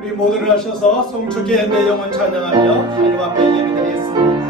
우리 모두를 하셔서 송축의 내 영혼 찬양하며 하나님 앞에 예배드리겠습니다.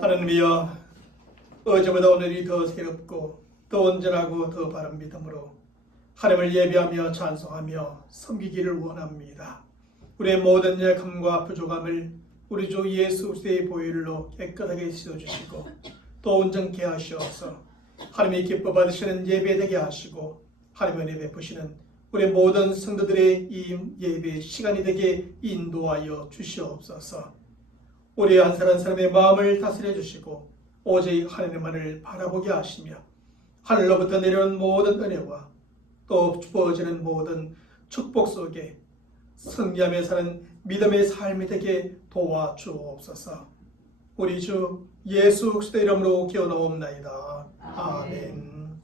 하나님이여, 어제보다 오늘이 더 새롭고 더 온전하고 더 바른 믿음으로 하나님을 예배하며 찬송하며 섬기기를 원합니다. 우리의 모든 약함과 부족함을 우리 주 예수 그리스도의 보혈로 깨끗하게 씻어주시고 또 온전케 하시어서 하나님의 기뻐 받으시는 예배되게 하시고 하나님의 은혜 베푸시는 우리 모든 성도들의 이 예배 시간이 되게 인도하여 주시옵소서. 우리 한 사람 사람의 마음을 다스려 주시고 오직 하나님만을 바라보게 하시며 하늘로부터 내려온 모든 은혜와 또 부어지는 모든 축복 속에 승리하며 사는 믿음의 삶이 되게 도와주옵소서. 우리 주 예수 그리스도 이름으로 기원하옵나이다. 아멘.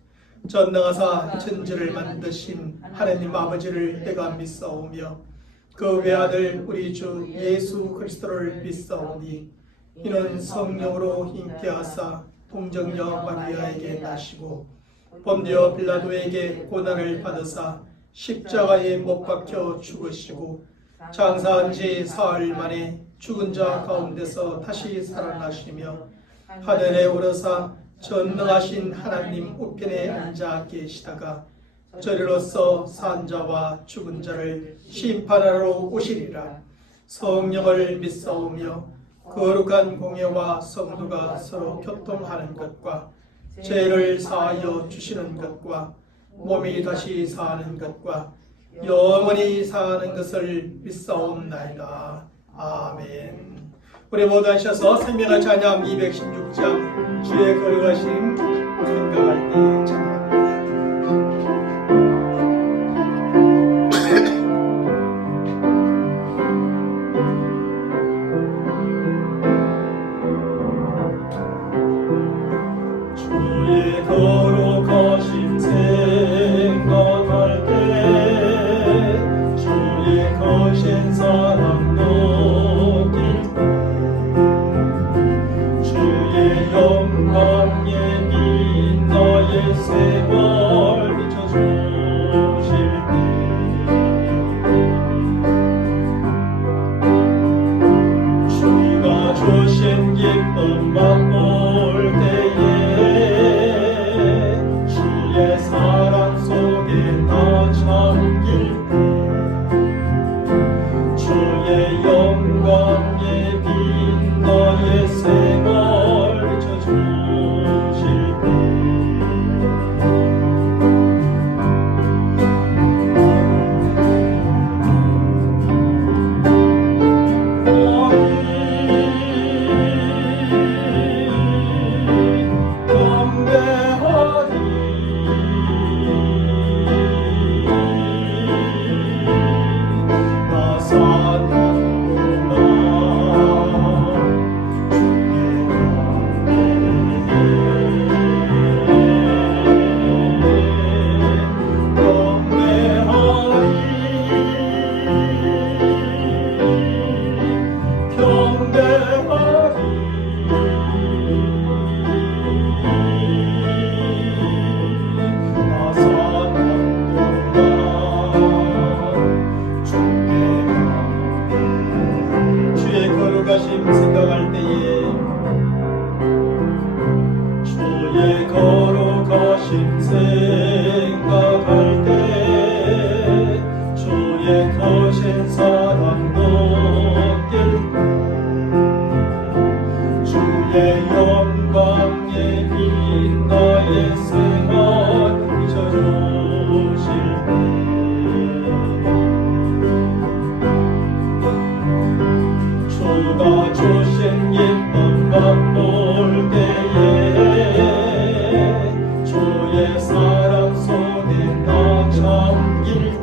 전능하사 천지를 만드신 하나님 아버지를 내가 믿사오며 그 외아들 우리 주 예수 그리스도를 믿사오니 이는 성령으로 잉태하사 동정녀 마리아에게 나시고 본디오 빌라도에게 고난을 받으사 십자가에 못 박혀 죽으시고 장사한 지 사흘 만에 죽은 자 가운데서 다시 살아나시며 하늘에 오르사 전능하신 하나님 우편에 앉아 계시다가 저리로서 산 자와 죽은 자를 심판하러 오시리라. 성령을 믿사오며 거룩한 공예와 성도가 서로 교통하는 것과 죄를 사하여 주시는 것과 몸이 다시 사는 것과 영원히 사는 것을 믿사옵나이다. 아멘. 우리 모두 하셔서 생명의 찬양 216장 주의 거룩하심 생각할 때 찬양합니다. 주의 거룩하심 생각할 때 주의 거신 사랑 느낄 때 주의 영광에 빛 나의 세월 비춰주실 때 주가 주신 기쁨 맛볼 때에 주의 사랑 속에 나 잠길 때 주의 영광에 빛 나의 생활 비춰주실 때 생각할 때에 주의 거룩하심 생각할 때 주의 거신 사랑 느낄 때 주의 영광에 빛 나의 생활 비춰주실 때 주가 주신 기쁨 맛볼 때에 주의 사랑 속에 나 잠길 때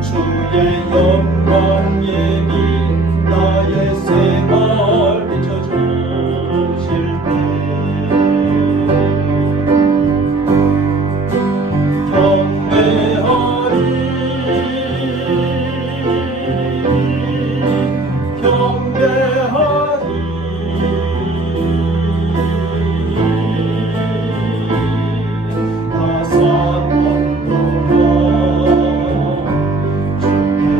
주의 영광에 빛 나의 생활 비춰주실 때 경배하리 경배하리 나 사랑하노라 주께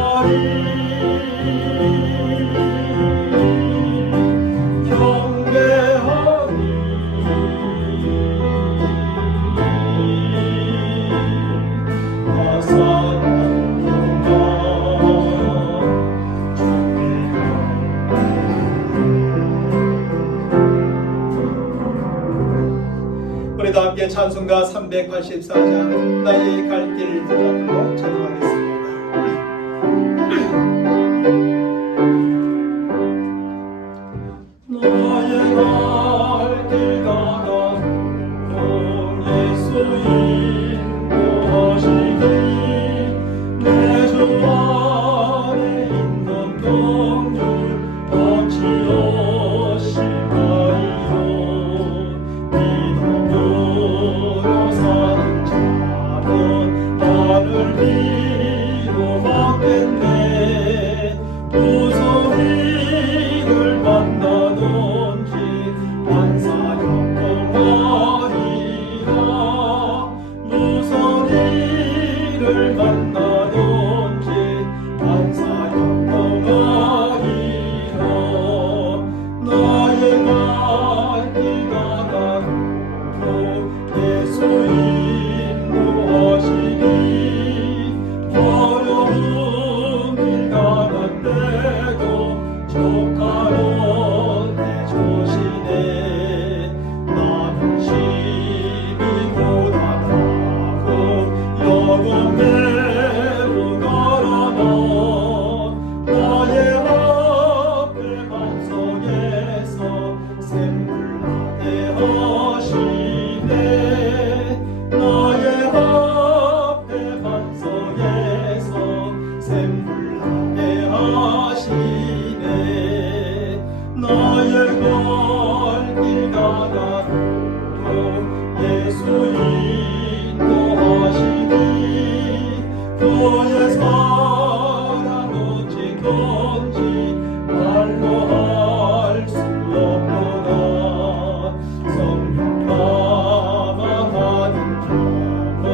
경배하리 우리도 함께 찬송가 384장 나의 갈 길을 들어가도록 찬송하겠습니다. 나의 갈 길 가다듬 예수 인도하시니 내 주 안에 있는 경륜 없이 오시나이요 믿음으로 사는 자는 나를 위로받겠네 나의 갈 길 가다도 예수 인도하시니 그의 사랑 어찌 견지 말로 할 수 없도다. 성령 감화하는 자로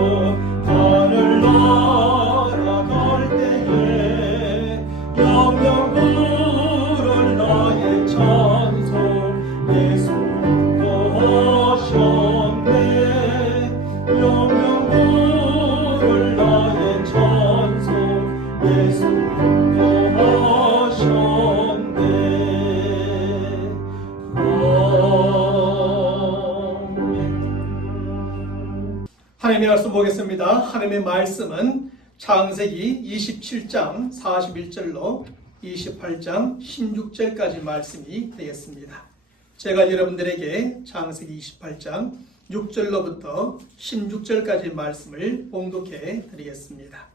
하늘 날아갈 때에 영영 부를 나의 찬송 예수 인도하셨네. 영영 부를 나의 찬송 예수 인도하셨네. 아멘. 하나님의 말씀 보겠습니다. 하나님의 말씀은 창세기 27장 41절로 28장 16절까지 말씀이 되겠습니다. 제가 여러분들에게 창세기 28장 6절로부터 16절까지 말씀을 봉독해 드리겠습니다.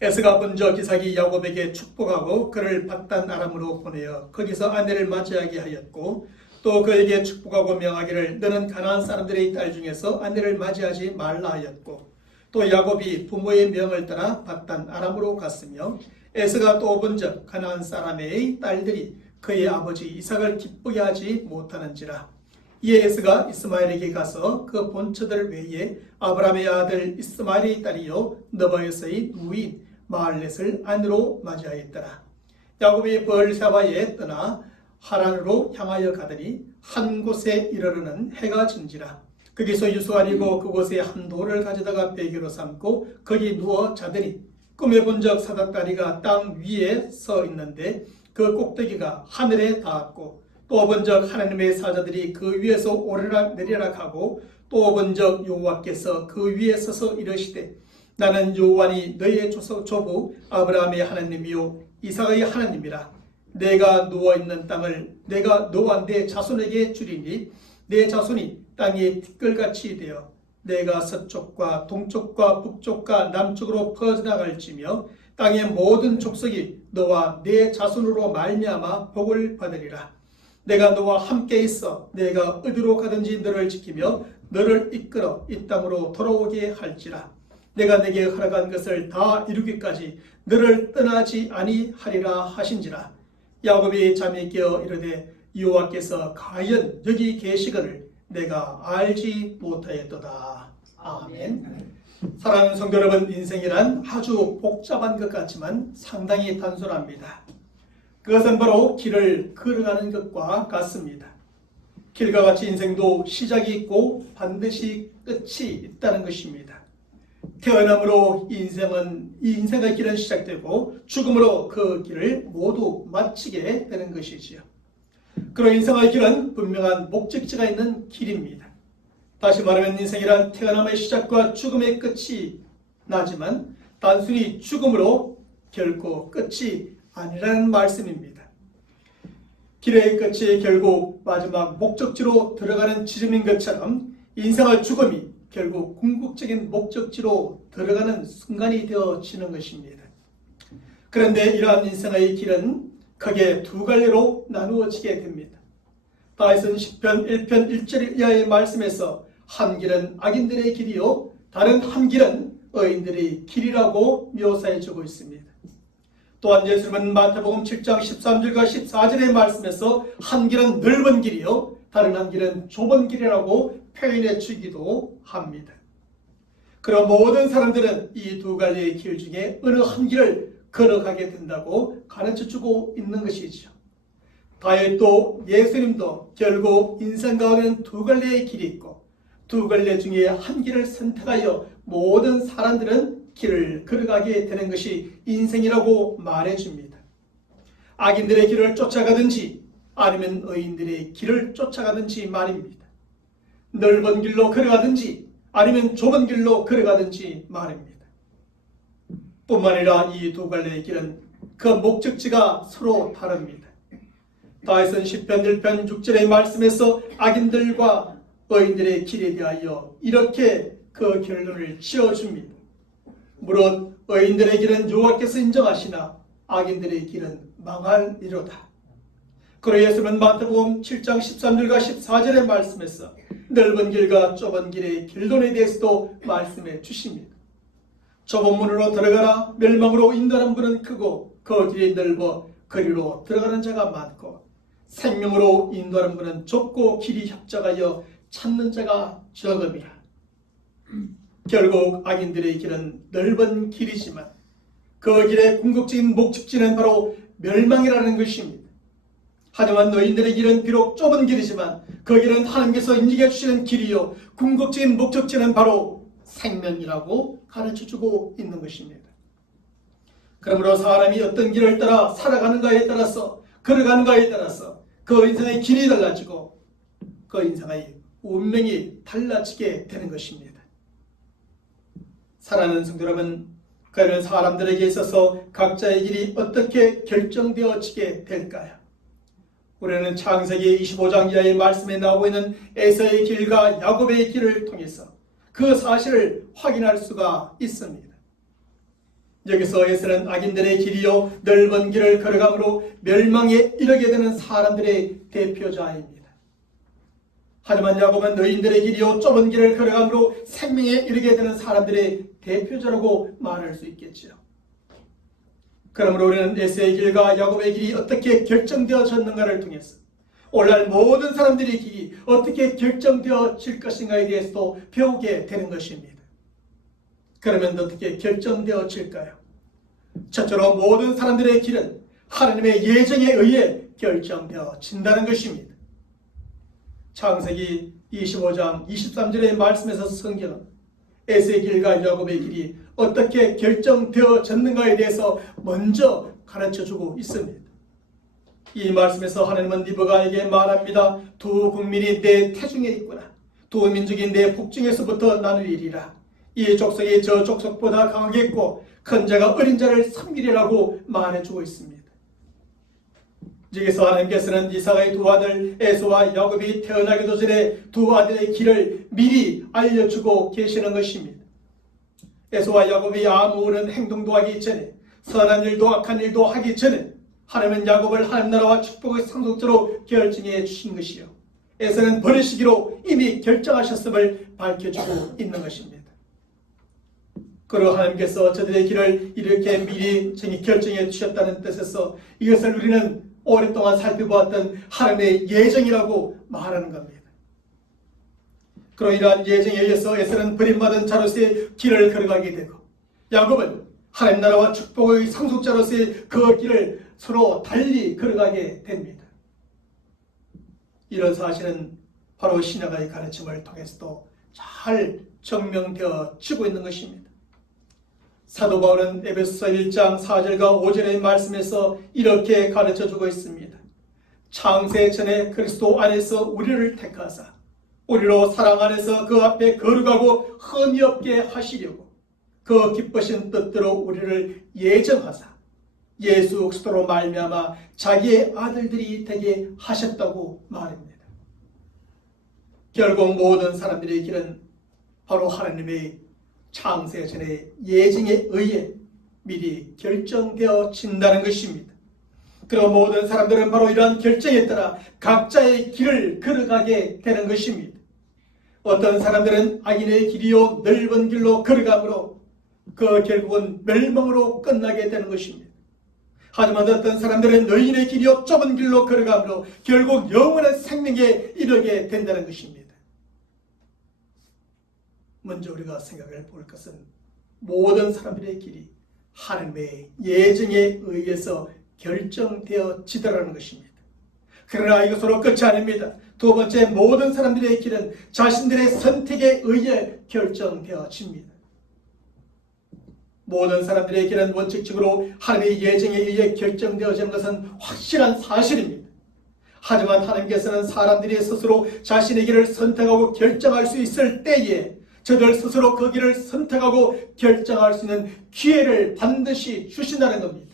에서가 먼저 기삭이 야곱에게 축복하고 그를 밧단 아람으로 보내어 거기서 아내를 맞이하게 하였고 또 그에게 축복하고 명하기를 너는 가나안 사람들의 딸 중에서 아내를 맞이하지 말라 하였고 또 야곱이 부모의 명을 따라 밧단 아람으로 갔으며 에서가 또 본즉 가나안 사람의 딸들이 그의 아버지 이삭을 기쁘게 하지 못하는지라. 이에 에서가 이스마엘에게 가서 그 본처들 외에 아브라함의 아들 이스마엘의 딸이요 너바에서의 누인 마할렛을 아내로 맞이하였더라. 야곱이 브엘사바에 떠나 하란으로 향하여 가더니 한 곳에 이르러는 해가 진지라. 거기서 유수아리고 그곳에 한 돌을 가져다가 베개로 삼고 거기 누워 자더니 꿈에 본적 사닥다리가 땅 위에 서 있는데 그 꼭대기가 하늘에 닿았고 또 본적 하나님의 사자들이 그 위에서 오르락 내리락 하고 또 본적 여호와께서 그 위에 서서 이르시되 나는 여호와니 너의 조부 아브라함의 하나님이요 이삭의 하나님이라. 내가 누워있는 땅을 내가 너와 내 자손에게 주리니 내 자손이 땅의 티끌같이 되어 내가 서쪽과 동쪽과 북쪽과 남쪽으로 퍼져나갈지며 땅의 모든 족속이 너와 내 자손으로 말미암아 복을 받으리라. 내가 너와 함께 있어 내가 어디로 가든지 너를 지키며 너를 이끌어 이 땅으로 돌아오게 할지라. 내가 내게 허락한 것을 다 이루기까지 너를 떠나지 아니하리라 하신지라. 야곱이 잠이 깨어 이르되 여호와께서 과연 여기 계시거늘 내가 알지 못하였도다. 아멘. 사랑하는 성도 여러분, 인생이란 아주 복잡한 것 같지만 상당히 단순합니다. 그것은 바로 길을 걸어가는 것과 같습니다. 길과 같이 인생도 시작이 있고 반드시 끝이 있다는 것입니다. 태어남으로 인생의 길은 시작되고 죽음으로 그 길을 모두 마치게 되는 것이지요. 그런 인생의 길은 분명한 목적지가 있는 길입니다. 다시 말하면 인생이란 태어남의 시작과 죽음의 끝이 나지만 단순히 죽음으로 결코 끝이 아니라는 말씀입니다. 길의 끝이 결국 마지막 목적지로 들어가는 지점인 것처럼 인생의 죽음이 결국 궁극적인 목적지로 들어가는 순간이 되어지는 것입니다. 그런데 이러한 인생의 길은 크게 두 갈래로 나누어지게 됩니다. 다윗은 시편 1편 1절 이하의 말씀에서 한 길은 악인들의 길이요 다른 한 길은 의인들의 길이라고 묘사해주고 있습니다. 또한 예수님은 마태복음 7장 13절과 14절의 말씀에서 한 길은 넓은 길이요 다른 한 길은 좁은 길이라고 표현해 주기도 합니다. 그럼 모든 사람들은 이 두 갈래의 길 중에 어느 한 길을 걸어가게 된다고 가르쳐주고 있는 것이죠. 다윗도 예수님도 결국 인생 가운데는 두 갈래의 길이 있고 두 갈래 중에 한 길을 선택하여 모든 사람들은 길을 걸어가게 되는 것이 인생이라고 말해줍니다. 악인들의 길을 쫓아가든지 아니면 의인들의 길을 쫓아가든지 말입니다. 넓은 길로 걸어가든지 아니면 좁은 길로 걸어가든지 말입니다. 뿐만 아니라 이 두 갈래의 길은 그 목적지가 서로 다릅니다. 다윗은 시편 1편 6절의 말씀에서 악인들과 의인들의 길에 대하여 이렇게 그 결론을 지어줍니다. 무릇 의인들의 길은 여호와께서 인정하시나 악인들의 길은 망할이로다. 그러 예수는 마태복음 7장 13절과 14절의 말씀에서 넓은 길과 좁은 길의 길론에 대해서도 말씀해 주십니다. 좁은 문으로 들어가라. 멸망으로 인도하는 문은 크고 그 길이 넓어 그리로 들어가는 자가 많고 생명으로 인도하는 문은 좁고 길이 협착하여 찾는 자가 적음이라. 결국 악인들의 길은 넓은 길이지만 그 길의 궁극적인 목적지는 바로 멸망이라는 것입니다. 하지만 너희들의 길은 비록 좁은 길이지만 그 길은 하나님께서 인지해 주시는 길이요 궁극적인 목적지는 바로 생명이라고 가르쳐주고 있는 것입니다. 그러므로 사람이 어떤 길을 따라 살아가는가에 따라서 걸어가는가에 따라서 그 인생의 길이 달라지고 그 인생의 운명이 달라지게 되는 것입니다. 사랑하는 성도 여러분, 그런 사람들에게 있어서 각자의 길이 어떻게 결정되어지게 될까요? 우리는 창세기 25장 이하의 말씀에 나오고 있는 에서의 길과 야곱의 길을 통해서 그 사실을 확인할 수가 있습니다. 여기서 에서는 악인들의 길이요 넓은 길을 걸어가므로 멸망에 이르게 되는 사람들의 대표자입니다. 하지만 야곱은 너희들의 길이요 좁은 길을 걸어가므로 생명에 이르게 되는 사람들의 대표자라고 말할 수 있겠지요. 그러므로 우리는 에서의 길과 야곱의 길이 어떻게 결정되어졌는가를 통해서 오늘날 모든 사람들의 길이 어떻게 결정되어질 것인가에 대해서도 배우게 되는 것입니다. 그러면 어떻게 결정되어질까요? 첫째로 모든 사람들의 길은 하나님의 예정에 의해 결정되어진다는 것입니다. 창세기 25장 23절의 말씀에서 성경은 에서의 길과 야곱의 길이 어떻게 결정되어졌는가에 대해서 먼저 가르쳐주고 있습니다. 이 말씀에서 하나님은 리브가에게 말합니다. 두 국민이 내 태중에 있구나. 두 민족이 내 북중에서부터 나누리라. 이 족속이 저 족속보다 강하겠고 큰 자가 어린 자를 섬기리라고 말해주고 있습니다. 여기서 하나님께서는 이삭의 두 아들 에서와 야곱이 태어나기도 전에 두 아들의 길을 미리 알려주고 계시는 것입니다. 에서와 야곱이 아무런 행동도 하기 전에 선한 일도 악한 일도 하기 전에 하나님은 야곱을 하나님 나라와 축복의 상속자로 결정해 주신 것이요 에서는 버리시기로 이미 결정하셨음을 밝혀주고 있는 것입니다. 그리고 하나님께서 저들의 길을 이렇게 미리 결정해 주셨다는 뜻에서 이것을 우리는 오랫동안 살펴보았던 하나님의 예정이라고 말하는 겁니다. 그로 이러한 예정에 의해서 에서는 버림받은 자로서의 길을 걸어가게 되고 야곱은 하나님 나라와 축복의 상속자로서의 그 길을 서로 달리 걸어가게 됩니다. 이런 사실은 바로 신약의 가르침을 통해서도 잘 증명되어지고 있는 것입니다. 사도 바울은 에베소서 1장 4절과 5절의 말씀에서 이렇게 가르쳐주고 있습니다. 창세 전에 그리스도 안에서 우리를 택하사 우리로 사랑 안에서 그 앞에 거룩하고 흠이 없게 하시려고 그 기쁘신 뜻대로 우리를 예정하사 예수 그리스도로 말미암아 자기의 아들들이 되게 하셨다고 말합니다. 결국 모든 사람들의 길은 바로 하나님의 창세 전의 예정에 의해 미리 결정되어진다는 것입니다. 그리고 모든 사람들은 바로 이러한 결정에 따라 각자의 길을 걸어가게 되는 것입니다. 어떤 사람들은 악인의 길이요 넓은 길로 걸어가므로 그 결국은 멸망으로 끝나게 되는 것입니다. 하지만 어떤 사람들은 의인의 길이요 좁은 길로 걸어가므로 결국 영원한 생명에 이르게 된다는 것입니다. 먼저 우리가 생각해 볼 것은 모든 사람들의 길이 하나님의 예정에 의해서 결정되어지더라는 것입니다. 그러나 이것으로 끝이 아닙니다. 두 번째, 모든 사람들의 길은 자신들의 선택에 의해 결정되어집니다. 모든 사람들의 길은 원칙적으로 하나님의 예정에 의해 결정되어지는 것은 확실한 사실입니다. 하지만 하나님께서는 사람들이 스스로 자신의 길을 선택하고 결정할 수 있을 때에 저들 스스로 그 길을 선택하고 결정할 수 있는 기회를 반드시 주신다는 겁니다.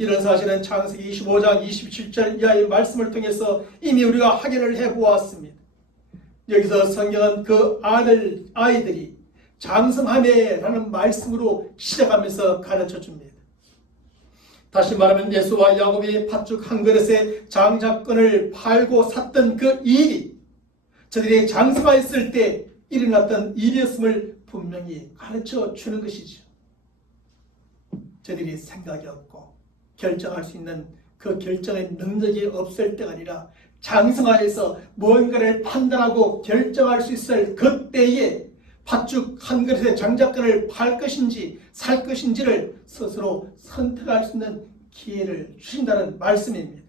이런 사실은 창세기 25장 27절 이하의 말씀을 통해서 이미 우리가 확인을 해보았습니다. 여기서 성경은 그 아이들이 장성하매라는 말씀으로 시작하면서 가르쳐줍니다. 다시 말하면 에서와 야곱이 팥죽 한 그릇에 장작권을 팔고 샀던 그 일이 저들이 장사했을 때 일어났던 일이었음을 분명히 가르쳐 주는 것이죠. 저들이 생각이 없고 결정할 수 있는 그 결정의 능력이 없을 때가 아니라 장성하에서 무언가를 판단하고 결정할 수 있을 그때에 팥죽 한 그릇에 장작권을 팔 것인지 살 것인지를 스스로 선택할 수 있는 기회를 주신다는 말씀입니다.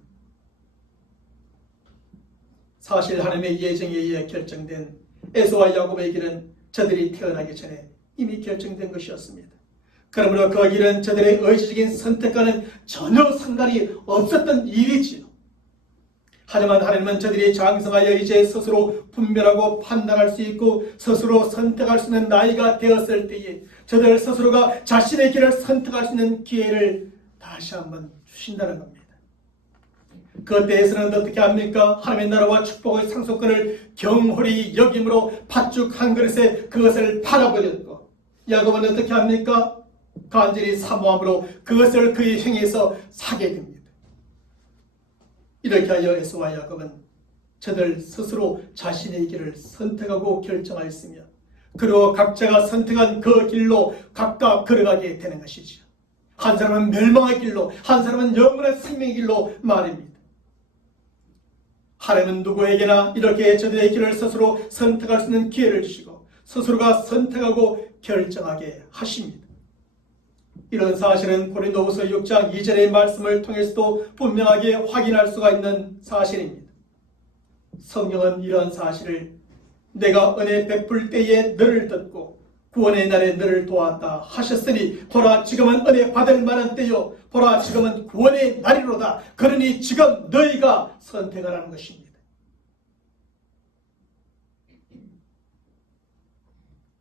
사실 하나님의 예정에 의해 결정된 에서와 야곱의 길은 저들이 태어나기 전에 이미 결정된 것이었습니다. 그러므로 그 길은 저들의 의지적인 선택과는 전혀 상관이 없었던 일이지요. 하지만 하나님은 저들이 장성하여 이제 스스로 분별하고 판단할 수 있고 스스로 선택할 수 있는 나이가 되었을 때에 저들 스스로가 자신의 길을 선택할 수 있는 기회를 다시 한번 주신다는 겁니다. 그때에서는 어떻게 합니까? 하나님의 나라와 축복의 상속권을 경홀히 여김으로 팥죽 한 그릇에 그것을 팔아버렸고, 야곱은 어떻게 합니까? 간절히 사모함으로 그것을 그의 행에서 사게 됩니다. 이렇게 하여 에서와 야곱은 저들 스스로 자신의 길을 선택하고 결정하였으며 그리고 각자가 선택한 그 길로 각각 걸어가게 되는 것이지요. 한 사람은 멸망의 길로, 한 사람은 영원한 생명의 길로 말입니다. 하나님은 누구에게나 이렇게 저들의 길을 스스로 선택할 수 있는 기회를 주시고 스스로가 선택하고 결정하게 하십니다. 이런 사실은 고린도후서 6장 2절의 말씀을 통해서도 분명하게 확인할 수가 있는 사실입니다. 성경은 이러한 사실을 내가 은혜 베풀 때에 너를 듣고 구원의 날에 너를 도왔다 하셨으니 보라 지금은 은혜 받을 만한 때요 보라 지금은 구원의 날이로다. 그러니 지금 너희가 선택하라는 것입니다.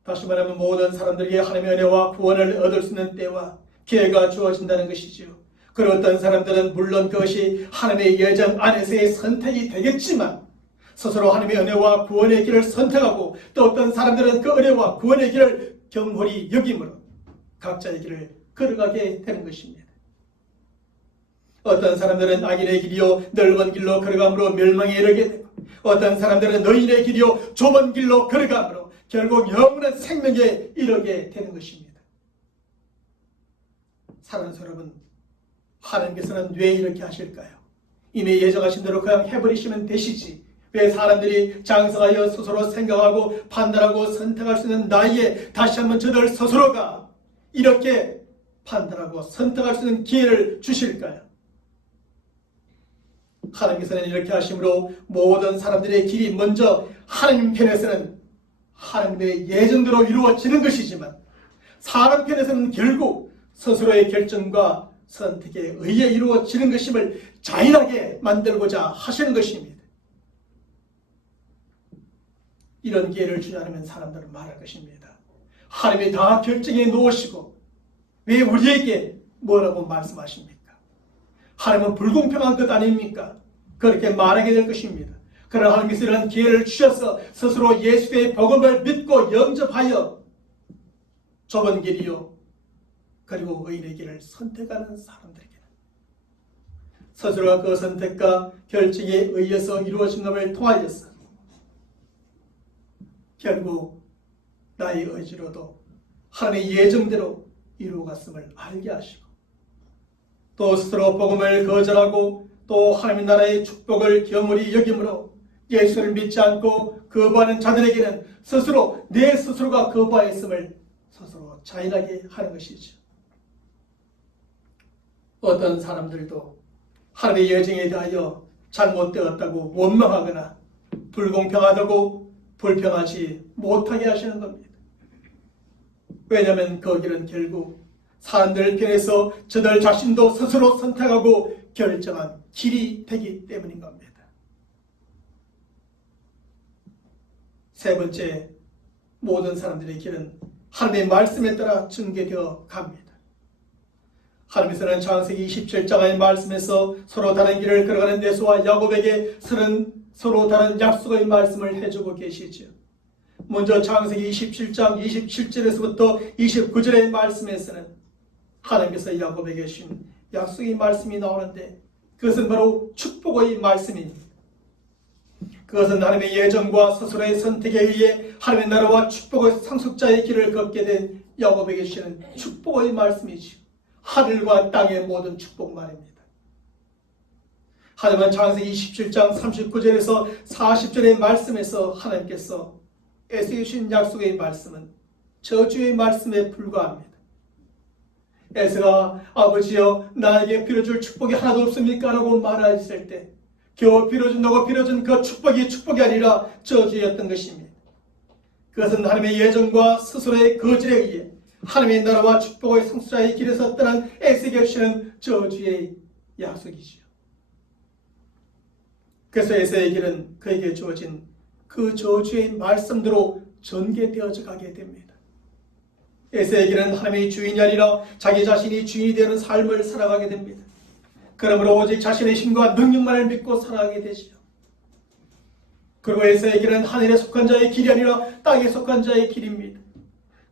다시 말하면 모든 사람들에게 하나님의 은혜와 구원을 얻을 수 있는 때와 기회가 주어진다는 것이지요. 그리고 어떤 사람들은 물론 그것이 하나님의 예정 안에서의 선택이 되겠지만 스스로 하나님의 은혜와 구원의 길을 선택하고 또 어떤 사람들은 그 은혜와 구원의 길을 경홀히 여김으로 각자의 길을 걸어가게 되는 것입니다. 어떤 사람들은 악인의 길이요 넓은 길로 걸어감으로 멸망에 이르게 되고 어떤 사람들은 의인의 길이요 좁은 길로 걸어감으로 결국 영원한 생명에 이르게 되는 것입니다. 사랑하는 여러분, 하나님께서는 왜 이렇게 하실까요? 이미 예정하신 대로 그냥 해버리시면 되시지 왜 사람들이 장성하여 스스로 생각하고 판단하고 선택할 수 있는 나이에 다시 한번 저들 스스로가 이렇게 판단하고 선택할 수 있는 기회를 주실까요? 하나님께서는 이렇게 하심으로 모든 사람들의 길이 먼저 하나님 편에서는 하나님의 예정대로 이루어지는 것이지만 사람 편에서는 결국 스스로의 결정과 선택에 의해 이루어지는 것임을 자인하게 만들고자 하시는 것입니다. 이런 기회를 주지 않으면 사람들은 말할 것입니다. 하나님이 다 결정해 놓으시고 왜 우리에게 뭐라고 말씀하십니까? 하나님은 불공평한 것 아닙니까? 그렇게 말하게 될 것입니다. 그러나 하나님께서 이런 기회를 주셔서 스스로 예수의 복음을 믿고 영접하여 좁은 길이요 그리고 의인의 길을 선택하는 사람들에게는 스스로가 그 선택과 결정에 의해서 이루어진 것을 통하여서 결국 나의 의지로도 하나님의 예정대로 이루어갔음을 알게 하시고 또 스스로 복음을 거절하고 또 하나님의 나라의 축복을 경홀히 여김으로 예수를 믿지 않고 거부하는 자들에게는 스스로 내 스스로가 거부하였음을 스스로 자인하게 하는 것이죠. 어떤 사람들도 하나님의 예정에 대하여 잘못되었다고 원망하거나 불공평하다고 불평하지 못하게 하시는 겁니다. 왜냐하면 그 길은 결국 사람들 편에서 저들 자신도 스스로 선택하고 결정한 길이 되기 때문인 겁니다. 세 번째, 모든 사람들의 길은 하나님의 말씀에 따라 전개되어 갑니다. 하나님께서는 창세기 27장의 말씀에서 서로 다른 길을 걸어가는 에서와 야곱에게 서로 다른 약속의 말씀을 해주고 계시죠. 먼저 창세기 27장 27절에서부터 29절의 말씀에서는 하나님께서 야곱에게 주신 약속의 말씀이 나오는데 그것은 바로 축복의 말씀입니다. 그것은 하나님의 예정과 스스로의 선택에 의해 하나님의 나라와 축복의 상속자의 길을 걷게 된 야곱에게 주시는 축복의 말씀이지요. 하늘과 땅의 모든 축복 말입니다. 하지만 창세기 27장 39절에서 40절의 말씀에서 하나님께서 에서에게 주신 약속의 말씀은 저주의 말씀에 불과합니다. 에서가 아버지여 나에게 빌어줄 축복이 하나도 없습니까? 라고 말했을 때 겨우 빌어준다고 빌어준 그 축복이 아니라 저주였던 것입니다. 그것은 하나님의 예정과 스스로의 거절에 의해 하나님의 나라와 축복의 상속자의 길에서 떠난 에서에게 주시는 저주의 약속이지요. 그래서 에서의 길은 그에게 주어진 그 저주의 말씀대로 전개되어져 가게 됩니다. 에서의 길은 하나님의 주인이 아니라 자기 자신이 주인이 되는 삶을 살아가게 됩니다. 그러므로 오직 자신의 힘과 능력만을 믿고 살아가게 되지요. 그리고 에서의 길은 하늘에 속한 자의 길이 아니라 땅에 속한 자의 길입니다.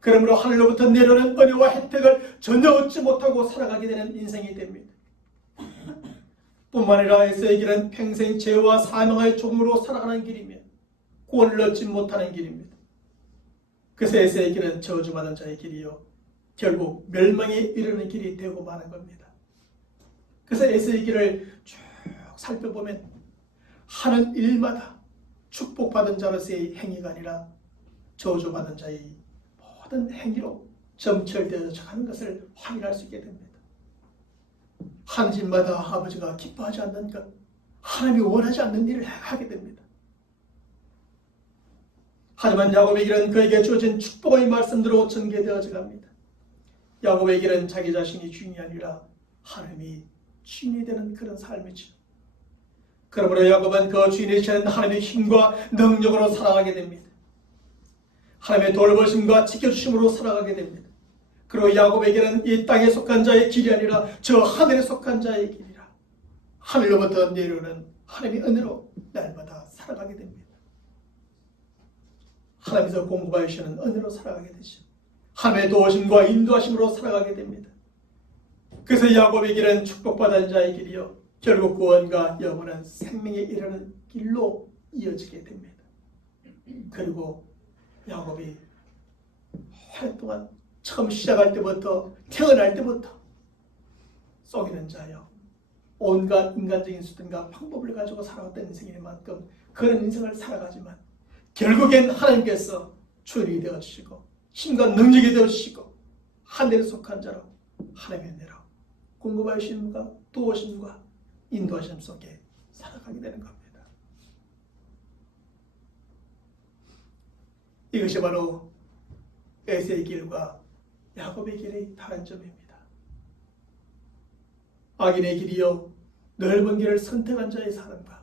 그러므로 하늘로부터 내려오는 은혜와 혜택을 전혀 얻지 못하고 살아가게 되는 인생이 됩니다. 뿐만 아니라 에서의 길은 평생 죄와 사망의 종으로 살아가는 길이며 구원을 얻지 못하는 길입니다. 그래서 에서의 길은 저주받은 자의 길이요 결국 멸망에 이르는 길이 되고 마는 겁니다. 그래서 에서의 길을 쭉 살펴보면 하는 일마다 축복받은 자로서의 행위가 아니라 저주받은 자의 모든 행위로 점철되어져 가는 것을 확인할 수 있게 됩니다. 하는 일마다 아버지가 기뻐하지 않는 것, 하나님이 원하지 않는 일을 하게 됩니다. 하지만 야곱의 길은 그에게 주어진 축복의 말씀대로 전개되어져 갑니다. 야곱의 길은 자기 자신이 주인이 아니라 하나님이 주인이 되는 그런 삶이죠. 그러므로 야곱은 그 주인이 되시는 하나님의 힘과 능력으로 살아가게 됩니다. 하나님의 돌보심과 지켜주심으로 살아가게 됩니다. 그리고 야곱에게는 이 땅에 속한 자의 길이 아니라 저 하늘에 속한 자의 길이라 하늘로부터 내려오는 하나님의 은혜로 날마다 살아가게 됩니다. 하나님께서 공급하여 주시는 은혜로 살아가게 되죠. 하나님의 도우심과 인도하심으로 살아가게 됩니다. 그래서 야곱의 길은 축복받은 자의 길이요 결국 구원과 영원한 생명에 이르는 길로 이어지게 됩니다. 그리고 야곱이 오랫동안 처음 시작할 때부터 태어날 때부터 속이는 자여 온갖 인간적인 수단과 방법을 가지고 살아왔던 인생인 만큼 그런 인생을 살아가지만 결국엔 하나님께서 주인이 되어주시고 힘과 능력이 되어주시고 하늘에 속한 자로 하나님의 은혜로 공급하심과 도우심과 인도하심 속에 살아가게 되는 겁니다. 이것이 바로 에서의 길과 야곱의 길의 다른 점입니다. 악인의 길이요 넓은 길을 선택한 자의 삶과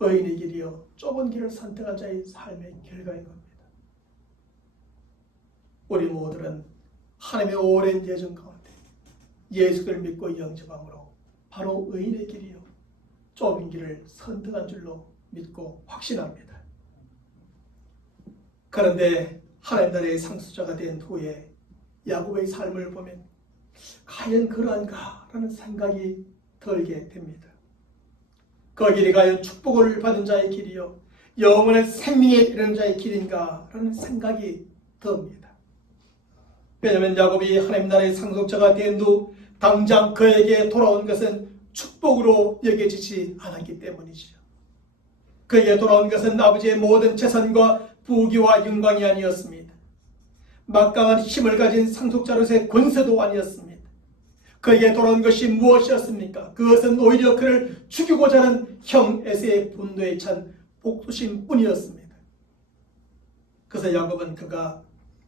의인의 길이요 좁은 길을 선택한 자의 삶의 결과인 겁니다. 우리 모두는 하나님의 오랜 예정 가운데 예수를 믿고 영접함으로 바로 의인의 길이요 좁은 길을 선택한 줄로 믿고 확신합니다. 그런데 하나님 나라의 상속자가 된 후에 야곱의 삶을 보면 과연 그러한가 라는 생각이 들게 됩니다. 그 길이 과연 축복을 받은 자의 길이요 영원한 생명에 이르는 자의 길인가 라는 생각이 듭니다. 왜냐하면 야곱이 하나님 나라의 상속자가 된 후 당장 그에게 돌아온 것은 축복으로 여겨지지 않았기 때문이죠. 그에게 돌아온 것은 아버지의 모든 재산과 부귀와 영광이 아니었습니다. 막강한 힘을 가진 상속자로서의 권세도 아니었습니다. 그에게 돌아온 것이 무엇이었습니까? 그것은 오히려 그를 죽이고자 하는 형 에서의 분노에 찬 복수심 뿐이었습니다. 그래서 야곱은 그가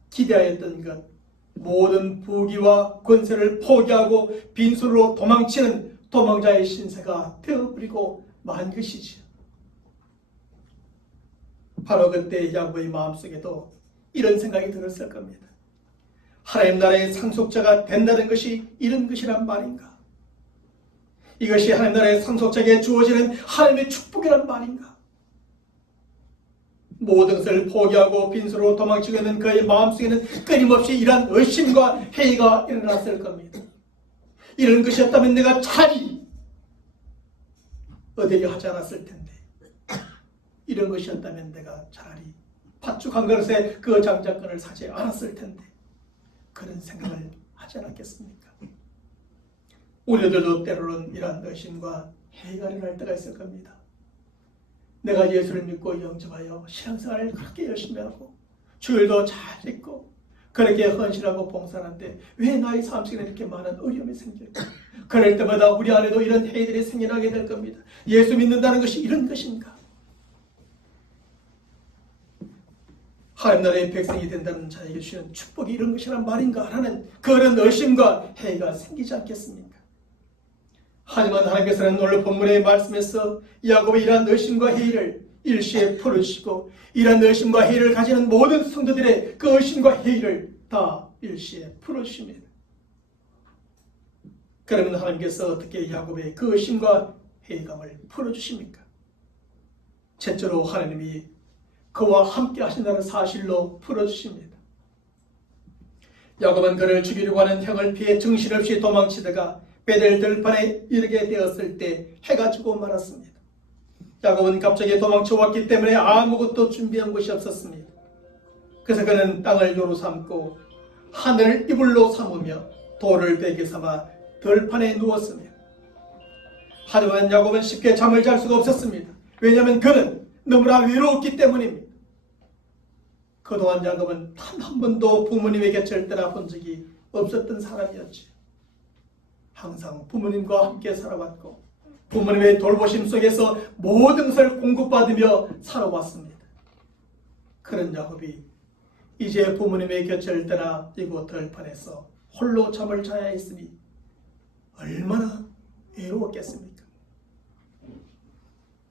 기대하였던 것, 모든 부귀와 권세를 포기하고 빈손으로 도망치는 도망자의 신세가 되어버리고 만 것이지요. 바로 그때 야곱의 마음속에도 이런 생각이 들었을 겁니다. 하나님 나라의 상속자가 된다는 것이 이런 것이란 말인가? 이것이 하나님 나라의 상속자에게 주어지는 하나님의 축복이란 말인가? 모든 것을 포기하고 빈손으로 도망치고 있는 그의 마음속에는 끊임없이 이러한 의심과 회의가 일어났을 겁니다. 이런 것이었다면 내가 차라리 어디에 하지 않았을 텐데, 이런 것이었다면 내가 차라리 팥죽 한 그릇에 그 장작권을 사지 않았을 텐데, 그런 생각을 하지 않았겠습니까? 우리들도 때로는 이러한 의심과 회의가 일어날 때가 있을 겁니다. 내가 예수를 믿고 영접하여 신앙생활을 그렇게 열심히 하고 주일도 잘 지키고 그렇게 헌신하고 봉사하는데 왜 나의 삶 속에 이렇게 많은 어려움이 생길까? 그럴 때마다 우리 안에도 이런 회의들이 생겨나게 될 겁니다. 예수 믿는다는 것이 이런 것인가? 하나님 나라의 백성이 된다는 자에게 주시는 축복이 이런 것이란 말인가? 라는 그런 의심과 회의가 생기지 않겠습니까? 하지만 하나님께서는 오늘 본문의 말씀에서 야곱의 이러한 의심과 회의를 일시에 풀어주시고, 이러한 의심과 회의를 가지는 모든 성도들의 그 의심과 회의를 다 일시에 풀어주십니다. 그러면 하나님께서 어떻게 야곱의 그 의심과 회의감을 풀어주십니까? 첫째로 하나님이 그와 함께 하신다는 사실로 풀어주십니다. 야곱은 그를 죽이려고 하는 형을 피해 정신없이 도망치다가 베델 들판에 이르게 되었을 때 해가 지고 말았습니다. 야곱은 갑자기 도망쳐 왔기 때문에 아무것도 준비한 것이 없었습니다. 그래서 그는 땅을 요로 삼고 하늘을 이불로 삼으며 돌을 베개 삼아 들판에 누웠습니다. 하지만 야곱은 쉽게 잠을 잘 수가 없었습니다. 왜냐하면 그는 너무나 외로웠기 때문입니다. 그동안 야곱은 단 한 번도 부모님의 곁을 떠나본 적이 없었던 사람이었지. 항상 부모님과 함께 살아왔고 부모님의 돌보심 속에서 모든 것을 공급받으며 살아왔습니다. 그런 야곱이 이제 부모님의 곁을 떠나 이곳 들판에서 홀로 잠을 자야 했으니 얼마나 외로웠겠습니까?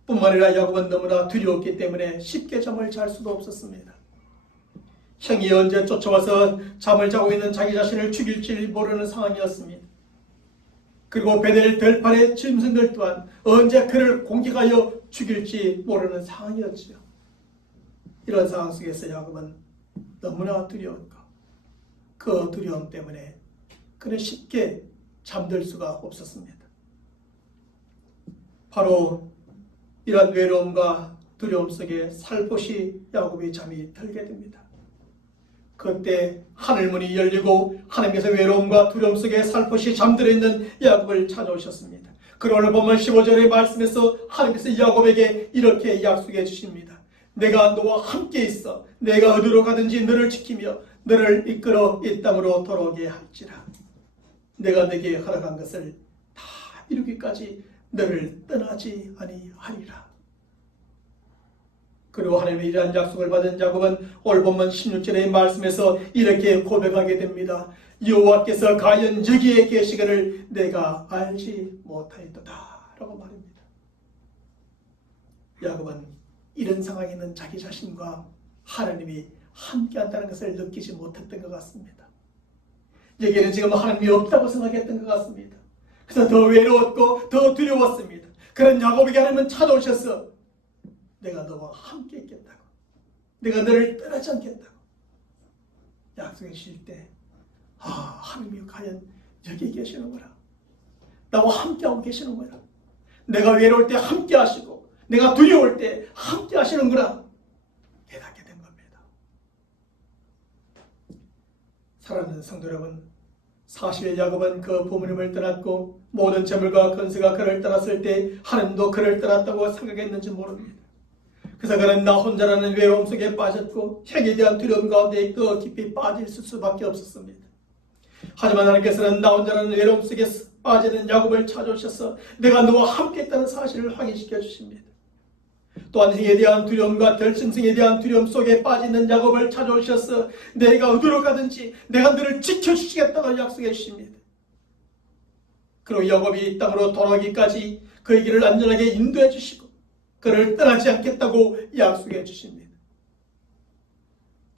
뿐만 아니라 야곱은 너무나 두려웠기 때문에 쉽게 잠을 잘 수도 없었습니다. 형이 언제 쫓아와서 잠을 자고 있는 자기 자신을 죽일지 모르는 상황이었습니다. 그리고 베델 들판의 짐승들 또한 언제 그를 공격하여 죽일지 모르는 상황이었지요. 이런 상황 속에서 야곱은 너무나 두려웠고 그 두려움 때문에 그는 쉽게 잠들 수가 없었습니다. 바로 이런 외로움과 두려움 속에 살포시 야곱이 잠이 들게 됩니다. 그때 하늘문이 열리고 하나님께서 외로움과 두려움 속에 살포시 잠들어 있는 야곱을 찾아오셨습니다. 그리고 오늘 보면 15절의 말씀에서 하나님께서 야곱에게 이렇게 약속해 주십니다. 내가 너와 함께 있어 내가 어디로 가든지 너를 지키며 너를 이끌어 이 땅으로 돌아오게 할지라. 내가 네게 허락한 것을 다 이루기까지 너를 떠나지 아니하리라. 그리고 하나님의 이러한 약속을 받은 야곱은 오늘 본문 16절의 말씀에서 이렇게 고백하게 됩니다. 여호와께서 과연 여기에 계시기를 내가 알지 못하였도다 라고 말합니다. 야곱은 이런 상황에 있는 자기 자신과 하나님이 함께한다는 것을 느끼지 못했던 것 같습니다. 여기에는 지금 하나님이 없다고 생각했던 것 같습니다. 그래서 더 외로웠고 더 두려웠습니다. 그런 야곱에게 하나님은 찾아오셔서 내가 너와 함께 있겠다고, 내가 너를 떠나지 않겠다고 약속해 주실 때 하나님이 과연 여기 계시는구나, 나와 함께하고 계시는구나, 내가 외로울 때 함께 하시고 내가 두려울 때 함께 하시는구나 깨닫게 된 겁니다. 사랑하는 성도 여러분, 사실 야곱은 그 부모님을 떠났고 모든 재물과 건세가 그를 떠났을 때 하나님도 그를 떠났다고 생각했는지 모릅니다. 그래서 그는 나 혼자라는 외로움 속에 빠졌고 형에 대한 두려움 가운데 더 깊이 빠질 수밖에 없었습니다. 하지만 하나님께서는 나 혼자라는 외로움 속에 빠지는 야곱을 찾아오셔서 내가 너와 함께 있다는 사실을 확인시켜 주십니다. 또한 형에 대한 두려움과 결승승에 대한 두려움 속에 빠지는 야곱을 찾아오셔서 내가 어디로 가든지 내가 너를 지켜주시겠다고 약속해 주십니다. 그리고 야곱이 이 땅으로 돌아오기까지 그의 길을 안전하게 인도해 주시고 그를 떠나지 않겠다고 약속해 주십니다.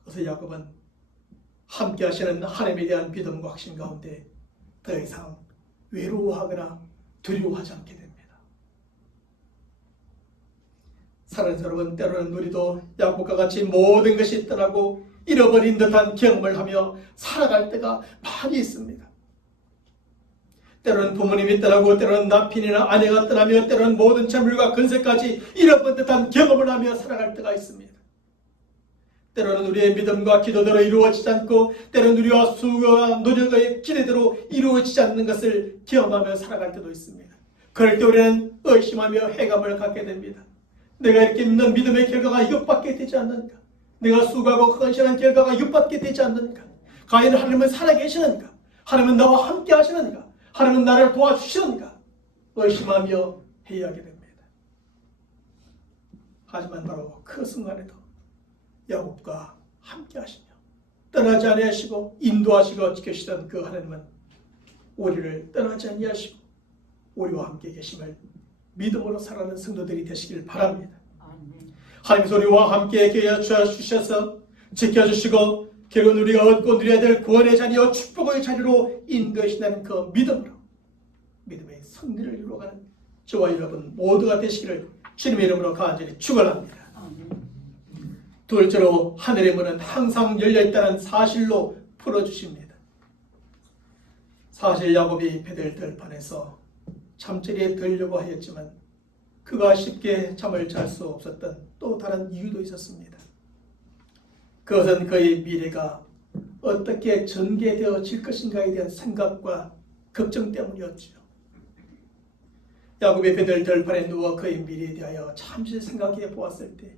그래서 야곱은 함께 하시는 하나님에 대한 믿음과 확신 가운데 더 이상 외로워하거나 두려워하지 않게 됩니다. 사랑하는 여러분, 때로는 우리도 야곱과 같이 모든 것이 떠나고 잃어버린 듯한 경험을 하며 살아갈 때가 많이 있습니다. 때로는 부모님이 떠나고 때로는 남편이나 아내가 떠나며 때로는 모든 재물과 근세까지 잃어버린 듯한 경험을 하며 살아갈 때가 있습니다. 때로는 우리의 믿음과 기도대로 이루어지지 않고 때로는 우리와 수고와 노력의 기대대로 이루어지지 않는 것을 경험하며 살아갈 때도 있습니다. 그럴 때 우리는 의심하며 해감을 갖게 됩니다. 내가 이렇게 믿는 믿음의 결과가 이것밖에 되지 않는가? 내가 수고하고 헌신한 결과가 이것밖에 되지 않는가? 과연 하나님은 살아계시는가? 하나님은 나와 함께 하시는가? 하나님은 나를 도와주시는가? 의심하며 회의하게 됩니다. 하지만 바로 그 순간에도 야곱과 함께 하시며 떠나지 아니하시고 인도하시고 지키시던 그 하나님은 우리를 떠나지 아니하시고 우리와 함께 계심을 믿음으로 살아가는 성도들이 되시길 바랍니다. 하나님께서 우리와 함께 계셔주셔서 지켜주시고 결국 우리가 얻고 누려야 될 구원의 자리와 축복의 자리로 인도하신다는 그 믿음으로 믿음의 승리를 이루어가는 저와 여러분 모두가 되시기를 주님의 이름으로 간절히 축원합니다. 둘째로 하늘의 문은 항상 열려있다는 사실로 풀어주십니다. 사실 야곱이 베델 들판에서 잠자리에 들려고 하였지만 그가 쉽게 잠을 잘 수 없었던 또 다른 이유도 있었습니다. 그것은 그의 미래가 어떻게 전개되어질 것인가에 대한 생각과 걱정 때문이었지요. 야곱이 베델 들판에 누워 그의 미래에 대하여 잠시 생각해 보았을 때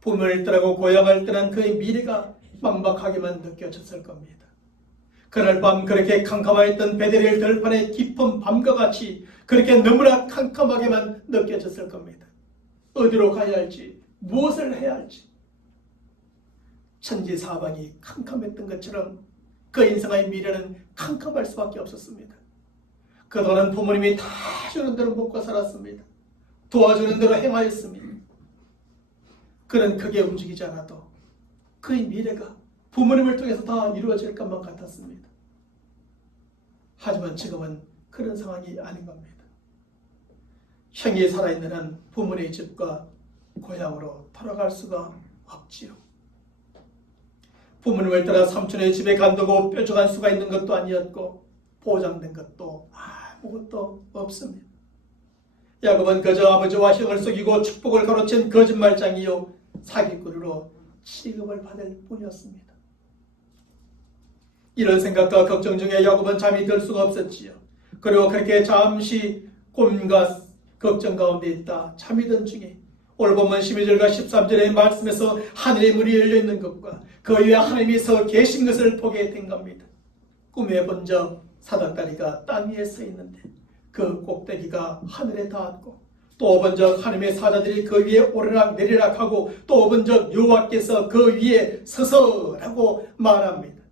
부모를 떠나고 고향을 떠난 그의 미래가 막막하게만 느껴졌을 겁니다. 그날 밤 그렇게 캄캄하였던 베델의 들판의 깊은 밤과 같이 그렇게 너무나 캄캄하게만 느껴졌을 겁니다. 어디로 가야 할지, 무엇을 해야 할지. 천지사방이 캄캄했던 것처럼 그 인생의 미래는 캄캄할 수밖에 없었습니다. 그동안 부모님이 다 주는 대로 먹고 살았습니다. 도와주는 대로 행하였습니다. 그는 크게 움직이지 않아도 그의 미래가 부모님을 통해서 다 이루어질 것만 같았습니다. 하지만 지금은 그런 상황이 아닌 겁니다. 형이 살아있는 한 부모의 집과 고향으로 돌아갈 수가 없지요. 부모님을 따라 삼촌의 집에 간다고 뾰족한 수가 있는 것도 아니었고 보장된 것도 아무것도 없습니다. 야곱은 그저 아버지와 형을 속이고 축복을 가로챈 거짓말장이요 사기꾼으로 취급을 받을 뿐이었습니다. 이런 생각과 걱정 중에 야곱은 잠이 들 수가 없었지요. 그리고 그렇게 잠시 꿈과 걱정 가운데 있다 잠이 든 중에 오늘 본문 12절과 13절의 말씀에서 하늘의 문이 열려있는 것과 그 위에 하나님이 서 계신 것을 보게 된 겁니다. 꿈에 본 적 사닥다리가 땅 위에 서 있는데 그 꼭대기가 하늘에 닿았고 또 본 적 하나님의 사자들이 그 위에 오르락 내리락 하고 또 본 적 여호와께서 그 위에 서서라고 말합니다.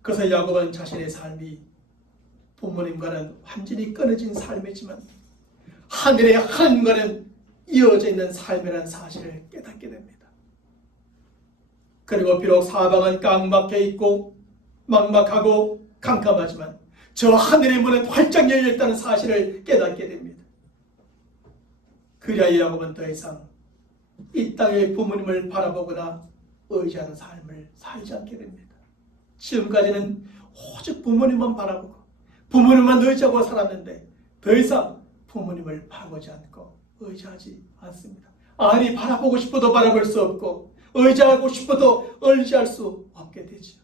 그래서 야곱은 자신의 삶이 부모님과는 완전히 끊어진 삶이지만 하늘의 하나님과는 이어져 있는 삶이라는 사실을 깨닫게 됩니다. 그리고 비록 사방은 깡막혀 있고 막막하고 캄캄하지만 저 하늘의 문은 활짝 열렸다는 사실을 깨닫게 됩니다. 그리하여 야곱은 더 이상 이 땅의 부모님을 바라보거나 의지하는 삶을 살지 않게 됩니다. 지금까지는 오직 부모님만 바라보고 부모님만 의지하고 살았는데 더 이상 부모님을 바라보지 않고 의지하지 않습니다. 아니 바라보고 싶어도 바라볼 수 없고 의지하고 싶어도 의지할 수 없게 되죠.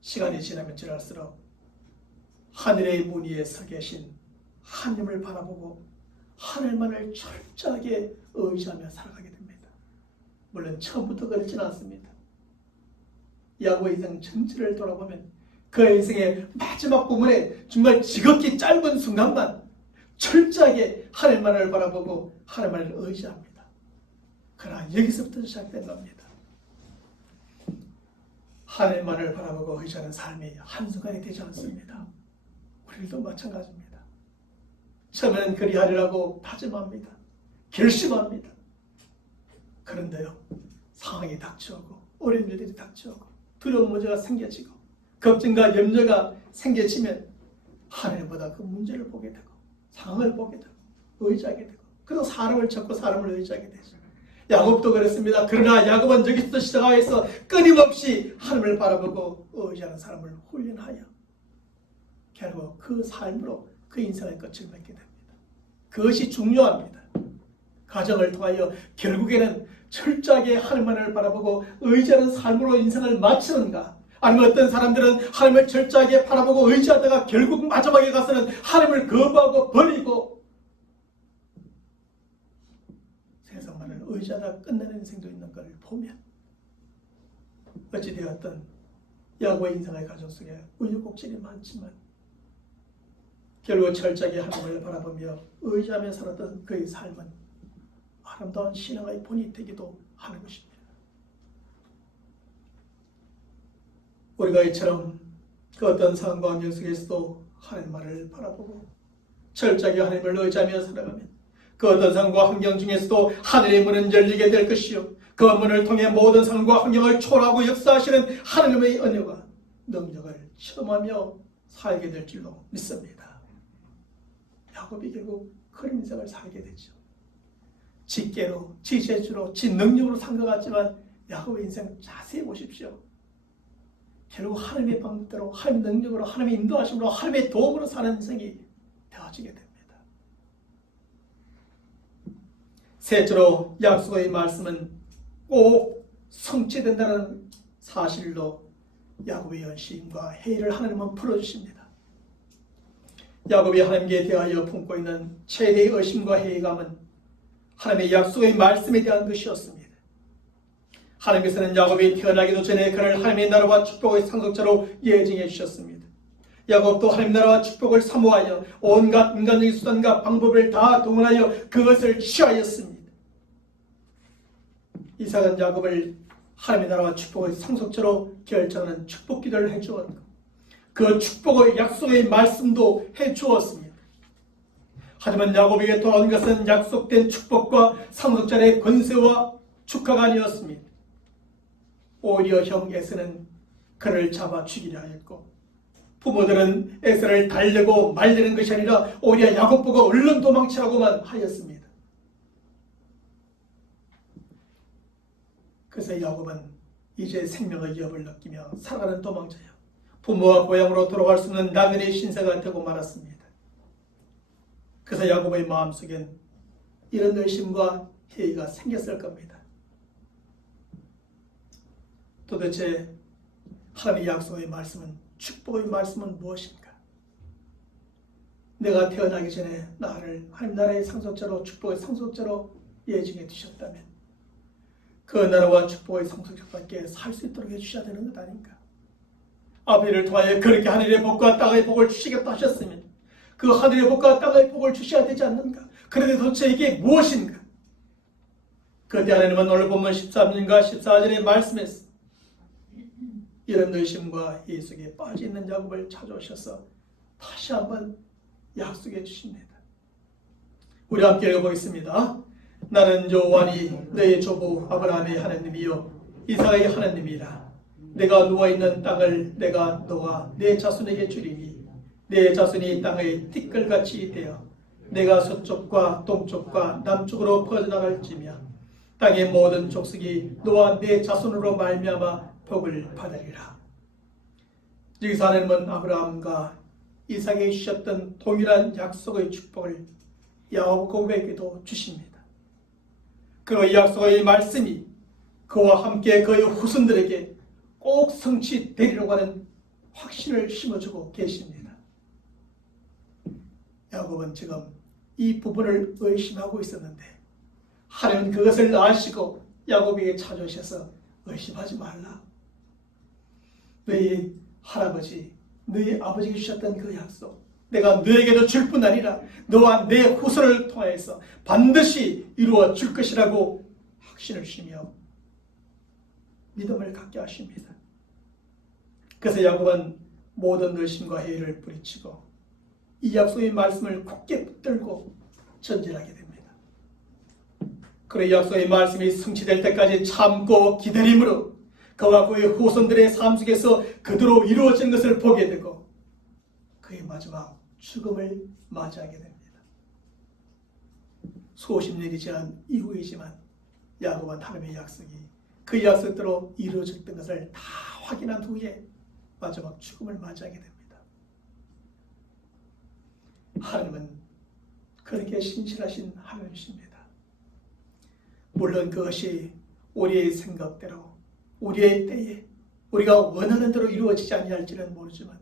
시간이 지나면 지날수록 하늘의 문 위에 서 계신 하나님을 바라보고 하늘만을 철저하게 의지하며 살아가게 됩니다. 물론 처음부터 그렇지는 않습니다. 야곱의 인생 전체를 돌아보면 그 인생의 마지막 부분에 정말 지극히 짧은 순간만 철저하게 하늘만을 바라보고 하늘만을 의지합니다. 그러나 여기서부터 시작된 겁니다. 하늘만을 바라보고 의지하는 삶이 한순간에 되지 않습니다. 우리도 마찬가지입니다. 처음에는 그리하리라고 다짐합니다. 결심합니다. 그런데요, 상황이 닥쳐오고 어려운 일들이 닥쳐오고 두려운 문제가 생겨지고 걱정과 염려가 생겨지면 하늘보다 그 문제를 보게 되고 상황을 보게 되고 의지하게 되고 그리고 사람을 찾고 사람을 의지하게 되죠. 야곱도 그랬습니다. 그러나 야곱은 여기서 시작해서 끊임없이 하나님을 바라보고 의지하는 사람을 훈련하여 결국 그 삶으로 그 인생의 끝을 맺게 됩니다. 그것이 중요합니다. 가정을 통하여 결국에는 철저하게 하나님만을 바라보고 의지하는 삶으로 인생을 마치는가, 아니면 어떤 사람들은 하나님을 철저하게 바라보고 의지하다가 결국 마지막에 가서는 하나님을 거부하고 버리고 세상만을 의지하다 끝내는 인생도 있는 걸 보면 어찌되었든 야곱의 인생의 가정 속에 우여곡절이 많지만 결국 철저하게 하나님을 바라보며 의지하며 살았던 그의 삶은 아름다운 신앙의 본이 되기도 하는 것입니다. 우리가 이처럼 그 어떤 상황과 환경 속에서도 하나님만을 바라보고 철저하게 하나님을 의지하며 살아가면 그 어떤 상황과 환경 중에서도 하늘의 문은 열리게 될 것이요, 그 문을 통해 모든 상황과 환경을 초월하고 역사하시는 하나님의 은혜와 능력을 체험하며 살게 될 줄로 믿습니다. 야곱이 결국 그런 인생을 살게 되죠. 지 깨로, 지 재주로, 지 능력으로 산 것 같지만 야곱의 인생 자세히 보십시오. 결국 하나님의 방법대로, 하나님의 능력으로, 하나님의 인도하심으로, 하나님의 도움으로 사는 인생이 되어지게 됩니다. 셋째로 약속의 말씀은 꼭 성취된다는 사실로 야곱의 연심과 회의를 하나님은 풀어주십니다. 야곱이 하나님께 대하여 품고 있는 최대의 의심과 회의감은 하나님의 약속의 말씀에 대한 것이었습니다. 하나님께서는 야곱이 태어나기도 전에 그를 하나님의 나라와 축복의 상속자로 예정해 주셨습니다. 야곱도 하나님의 나라와 축복을 사모하여 온갖 인간적인 수단과 방법을 다 동원하여 그것을 취하였습니다. 이삭은 야곱을 하나님의 나라와 축복의 상속자로 결정하는 축복 기도를 해주었고 그 축복의 약속의 말씀도 해주었습니다. 하지만 야곱에게 돌아온 것은 약속된 축복과 상속자의 권세와 축하가 아니었습니다. 오히려 형 에서는 그를 잡아 죽이려 하였고 부모들은 에서를 달래고 말리는 것이 아니라 오히려 야곱 보고 얼른 도망치라고만 하였습니다. 그래서 야곱은 이제 생명의 위협을 느끼며 살아가는 도망자여 부모와 고향으로 돌아갈 수 없는 나그네의 신세가 되고 말았습니다. 그래서 야곱의 마음속엔 이런 의심과 회의가 생겼을 겁니다. 도대체 하나님의 약속의 말씀은, 축복의 말씀은 무엇인가? 내가 태어나기 전에 나를 하나님 나라의 상속자로, 축복의 상속자로 예정해 두셨다면 그 나라와 축복의 상속자밖에 살 수 있도록 해주셔야 되는 것 아닌가? 아버지를 통하여 그렇게 하늘의 복과 땅의 복을 주시겠다 하셨으면 그 하늘의 복과 땅의 복을 주셔야 되지 않는가? 그런데 도대체 이게 무엇인가? 그때 하나님은 오늘 본문 13절과 14절의 말씀에서 이런 의심과 회의 속에 빠져있는 야곱을 찾아오셔서 다시 한번 약속해 주십니다. 우리 함께 읽어보겠습니다. 나는 여호와니 너의 조부 아브라함의 하나님이요 이삭의 하나님이라. 내가 누워있는 땅을 내가 너와 내 자손에게 주리니 내 자손이 땅의 티끌같이 되어 내가 서쪽과 동쪽과 남쪽으로 퍼져나갈지며 땅의 모든 족속이 너와 내 자손으로 말미암아 복을 받으리라. 여기서 하나님은 아브라함과 이삭에게 주셨던 동일한 약속의 축복을 야곱에게도 주십니다. 그리고 이 약속의 말씀이 그와 함께 그의 후손들에게 꼭 성취되리라고 하는 확신을 심어주고 계십니다. 야곱은 지금 이 부분을 의심하고 있었는데 하나님은 그것을 아시고 야곱에게 찾아오셔서 의심하지 말라. 너희 할아버지, 너희 아버지에게 주셨던 그 약속 내가 너에게도 줄 뿐 아니라 너와 내 후손을 통해서 반드시 이루어 줄 것이라고 확신을 주시며 믿음을 갖게 하십니다. 그래서 야곱은 모든 의심과 회의를 뿌리치고 이 약속의 말씀을 굳게 붙들고 전진하게 됩니다. 그리고 약속의 말씀이 성취될 때까지 참고 기다림으로 그와 그의 후손들의 삶 속에서 그대로 이루어진 것을 보게 되고 그의 마지막 죽음을 맞이하게 됩니다. 수십 년이 지난 이후이지만 야곱은 하나님의 약속이 그 약속대로 이루어졌던 것을 다 확인한 후에 마지막 죽음을 맞이하게 됩니다. 하나님은 그렇게 신실하신 하나님이십니다. 물론 그것이 우리의 생각대로 우리의 때에 우리가 원하는 대로 이루어지지 아니할지는 모르지만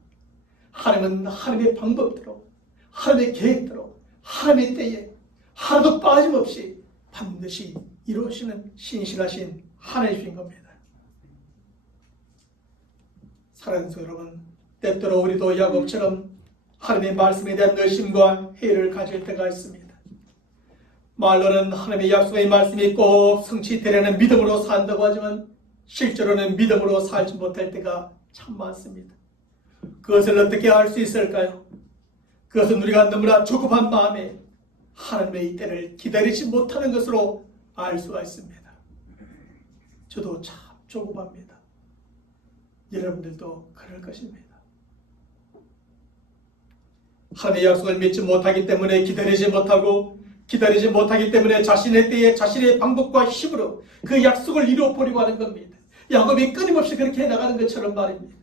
하나님은 하나님의 방법대로 하나님의 계획대로 하나님의 때에 하나도 빠짐없이 반드시 이루어지는 신실하신 하나님이신 겁니다. 사랑하는 성도 여러분, 때때로 우리도 야곱처럼 하나님의 말씀에 대한 열심과 회의를 가질 때가 있습니다. 말로는 하나님의 약속의 말씀이 꼭 성취되려는 믿음으로 산다고 하지만 실제로는 믿음으로 살지 못할 때가 참 많습니다. 그것을 어떻게 알 수 있을까요? 그것은 우리가 너무나 조급한 마음에 하나님의 이 때를 기다리지 못하는 것으로 알 수가 있습니다. 저도 참 조급합니다. 여러분들도 그럴 것입니다. 하나님의 약속을 믿지 못하기 때문에 기다리지 못하기 때문에 자신의 때에 자신의 방법과 힘으로 그 약속을 이루어보려고 하는 겁니다. 야곱이 끊임없이 그렇게 해나가는 것처럼 말입니다.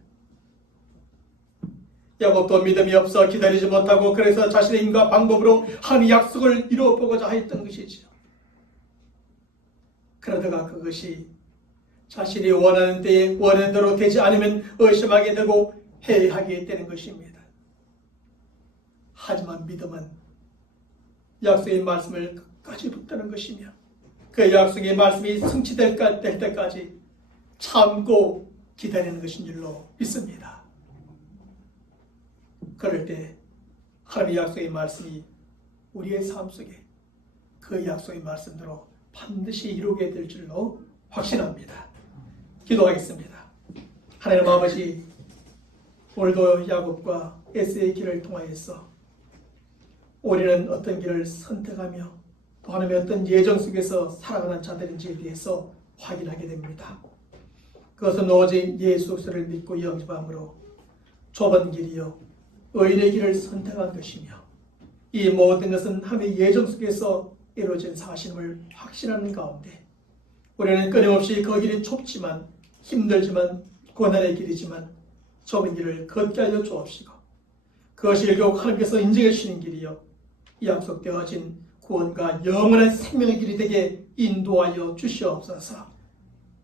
야곱도 믿음이 없어 기다리지 못하고 그래서 자신의 힘과 방법으로 하나님의 약속을 이루어보고자 하였던 것이죠. 그러다가 그것이 자신이 원하는 때에 원하는 대로 되지 않으면 의심하게 되고 회의하게 되는 것입니다. 하지만 믿음은 약속의 말씀을 끝까지 붙드는 것이며 그 약속의 말씀이 성취될 때까지 참고 기다리는 것인 줄로 믿습니다. 그럴 때 하나님의 약속의 말씀이 우리의 삶 속에 그 약속의 말씀대로 반드시 이루게 될 줄로 확신합니다. 기도하겠습니다. 하나님 아버지, 오늘도 야곱과 에스의 길을 통하여서 우리는 어떤 길을 선택하며 또 하나님의 어떤 예정 속에서 살아가는 자들인지에 대해서 확인하게 됩니다. 그것은 오직 예수 그리스도를 믿고 영접함으로 좁은 길이요 의인의 길을 선택한 것이며 이 모든 것은 하나님의 예정 속에서 이루어진 사실임을 확신하는 가운데 우리는 끊임없이 그 길이 좁지만 힘들지만 고난의 길이지만 좁은 길을 걷게 하여 주옵시고 그것이 결국 하나님께서 인정해 주시는 길이요 약속되어진 구원과 영원한 생명의 길이 되게 인도하여 주시옵소서.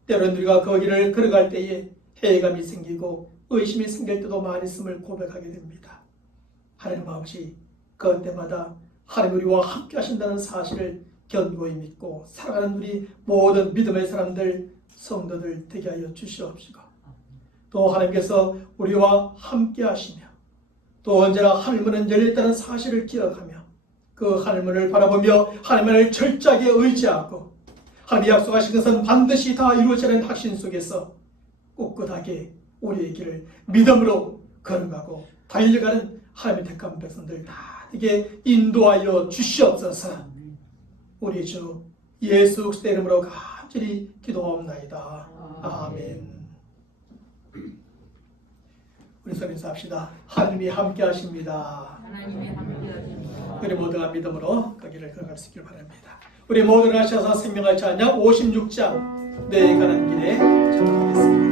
때로는 우리가 그 길을 걸어갈 때에 회의감이 생기고 의심이 생길 때도 많이 있음을 고백하게 됩니다. 하나님 아버지, 그때마다 하나님 우리와 함께 하신다는 사실을 견고히 믿고 살아가는 우리 모든 믿음의 사람들, 성도들 되게 하여 주시옵시고 또 하나님께서 우리와 함께 하시며 또 언제나 하늘문은 열렸다는 사실을 기억하며 그 하늘문을 바라보며 하나님을 철저하게 의지하고 하나님이 약속하신 것은 반드시 다 이루어지는 확신 속에서 꿋꿋하게 우리의 길을 믿음으로 걸어가고 달려가는 하나님의 택한 백성들 다 되게 인도하여 주시옵소서. 우리 주 예수 그리스도의 이름으로 간절히 기도하옵나이다. 아멘. 우리 서로 인사합시다. 하나님이 함께 하십니다. 하나님이 함께 하십니다. 우리 모두가 믿음으로 그 길을 걸어갈 수 있길 바랍니다. 우리 모두가 하셔서 생명을 찬양 56장 내 가는 길에 전하겠습니다.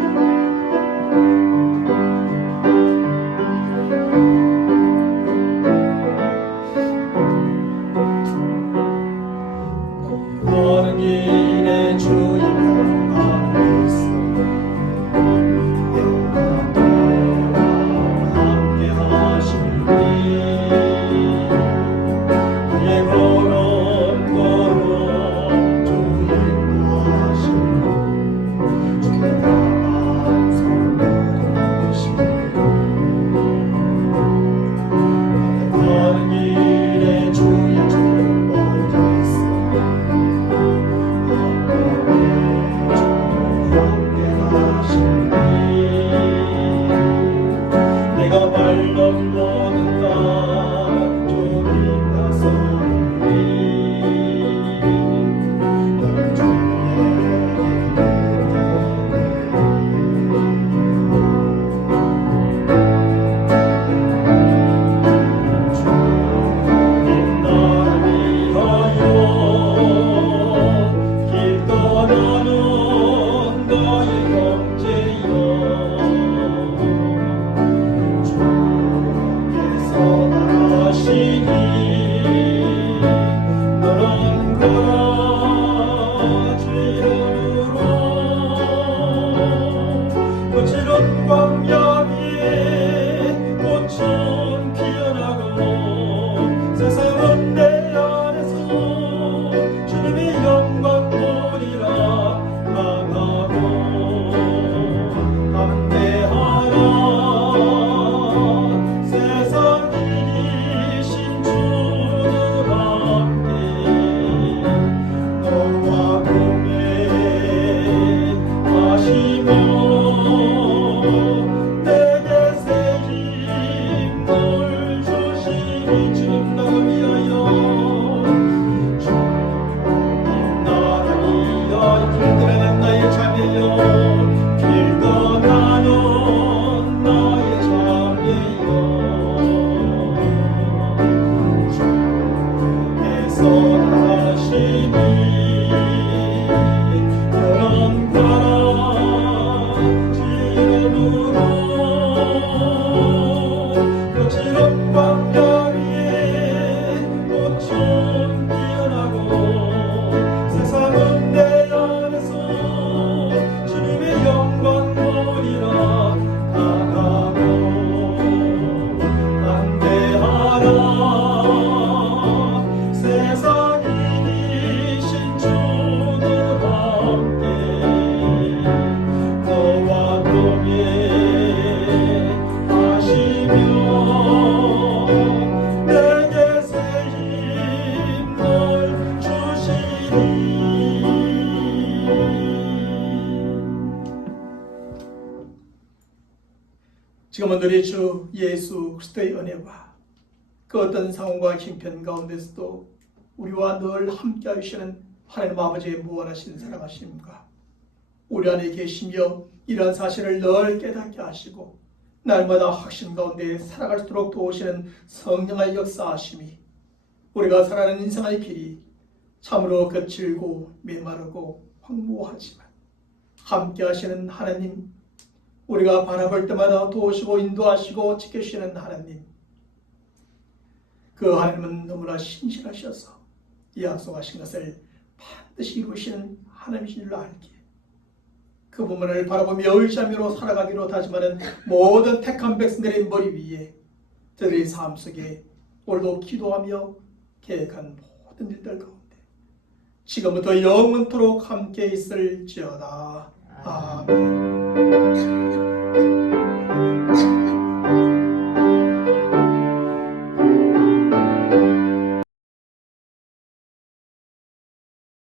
가는 길에 주님 가고 있어 함께 하시니 내 걸음 걸음 주님 가시니 주님 선하시니 영원가라 지름으로 거칠은 광야 위에 꽃은 피어나고 세상은 내 안에서 주님의 영광 보리라 나가고 담대하라 세상이 이기신 주는 함께 너와 동행 하시며 내게 새 힘을 주시니. 지금은 우리 주 예수 그리스도의 은혜와 그 어떤 상황과 형편 가운데서도 우리와 늘 함께 하시는 하나님 아버지의 무한하신 사랑하심과 우리 안에 계시며 이러한 사실을 늘 깨닫게 하시고 날마다 확신 가운데 살아갈수록 도우시는 성령의 역사하심이 우리가 살아가는 인생의 길이 참으로 거칠고 메마르고 황무하지만 함께 하시는 하나님, 우리가 바라볼 때마다 도우시고 인도하시고 지켜주시는 하나님, 그 하나님은 너무나 신실하셔서 약속하신 것을 반드시 이루시는 하나님이신 줄 알기에 그 부분을 바라보며 의지하며 살아가기로 다짐하는 모든 택한 백성들의 머리 위에 저들의 삶 속에 오늘도 기도하며 계획한 모든 일들 가운데 지금부터 영원토록 함께 있을지어다. 아멘.